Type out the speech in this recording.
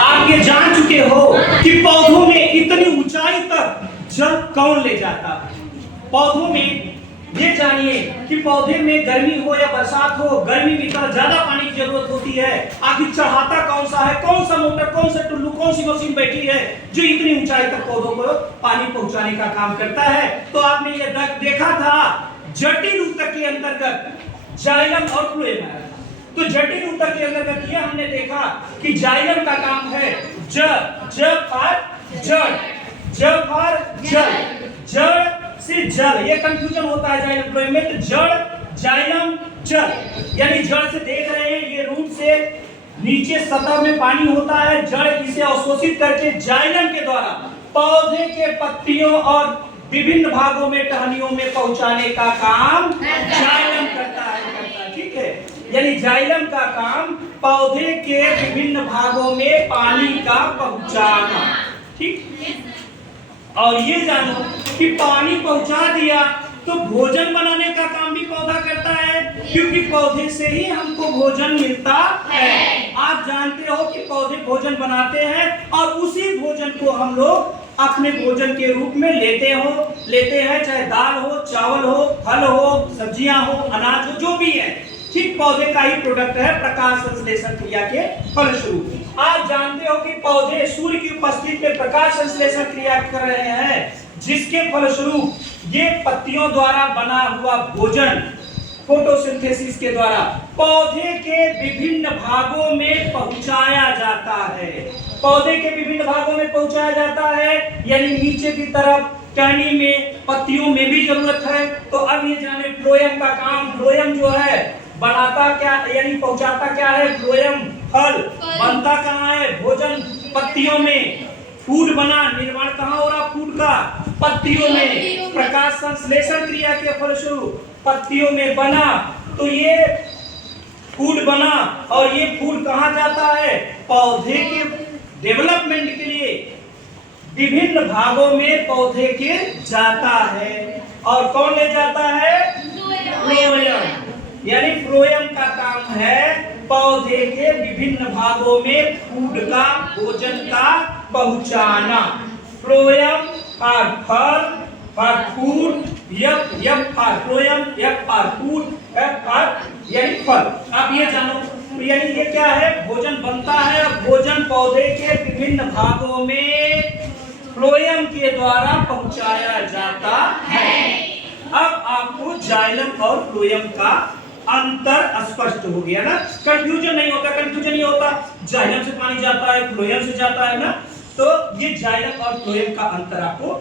आप ये जान चुके हो कि पौधों में इतनी ऊंचाई तक जल कौन ले जाता है? पौधों में ये जानिए कि पौधे में गर्मी हो या बरसात हो, गर्मी में इतना ज्यादा पानी की जरूरत होती है, आखिर चढ़ाता कौन सा है, कौन सा मोटर, कौन सा टुल्लू, कौन सी मशीन बैठी है जो इतनी ऊंचाई तक पौधों को पानी पहुंचाने का काम करता है? तो आपने ये देखा था जटिल ऊतक के अंतर्गत जाइलम और फ्लोएम है। तो जटिल ऊतक के अंतर्गत ये हमने देखा कि जाइलम का काम है ज फॉर जड़, ज फॉर जड़, जड़ से जल, ये कंफ्यूजन होता है जाइलम फ्लोएम में। तो जड़, जाइलम, जल, यानी जड़ से देख रहे हैं ये रूट से नीचे सतह में पानी होता है, जड़ इसे अवशोषित करके जाइलम के द्वारा पौधे के पत्तियों और विभिन्न भागों में टहनियों में पहुंचाने का काम जाइलम करता है। ठीक है, यानी जाइलम का काम पौधे के विभिन्न भागों में पानी का पहुंचाना। ठीक, और ये जानो कि पानी पहुंचा दिया तो भोजन बनाने का काम भी पौधा करता है, क्योंकि पौधे से ही हमको भोजन मिलता है। आप जानते हो कि पौधे भोजन बनाते हैं और उसी भोजन को हम लोग अपने भोजन के रूप में लेते हैं, चाहे दाल हो, चावल हो, फल हो, सब्जियां हो, अनाज हो, जो भी है। ठीक, पौधे का ही प्रोडक्ट है प्रकाश संश्लेषण क्रिया के फलस्वरूप। आप जानते हो कि पौधे सूर्य की उपस्थिति में प्रकाश संश्लेषण क्रिया कर रहे हैं, जिसके फलस्वरूप ये पत्तियों द्वारा बना हुआ भोजन फोटोसिंथेसिस के द्वारा पौधे के विभिन्न भागों में पहुंचाया जाता है। पौधे के विभिन्न भागों में पहुंचाया जाता है, यानी नीचे की तरफ टहनी में, पत्तियों में भी जरूरत है। तो अब ये जाने फ्लोएम का काम, फ्लोएम जो है बनाता क्या, यानी पहुंचाता क्या है? फ्लोएम फल बनता कहाँ है? भोजन पत्तियों में। फूड बना, निर्माण कहाँ हो रहा फूड का? पत्तियों में। प्रकाश संश्लेषण क्रिया के फलस्वरूप पत्तियों में बना, तो ये फूड बना और ये फूड कहाँ जाता है? पौधे के डेवलपमेंट के लिए विभिन्न भागों में पौधे के जाता है। और कौन ले जाता है? फ्लोएम। यानी फ्लोएम का काम है पौधे के विभिन्न भागों में फूड का, भोजन का पहुंचाना। फ्लोएम फॉर फल, for food, F for phloem, F for food, F for यानी फल। आप ये जानो, यानी ये क्या है? भोजन बनता है, भोजन पौधे के विभिन्न भागों में फ्लोएम के द्वारा पहुंचाया जाता है। अब आपको जाइलम और फ्लोएम का अंतर स्पष्ट हो गया ना? कंफ्यूजन नहीं होता, जाइलम से पानी जाता है, फ्लोएम से जाता है ना? तो ये जाइलम और फ्लोएम का अंतर आपको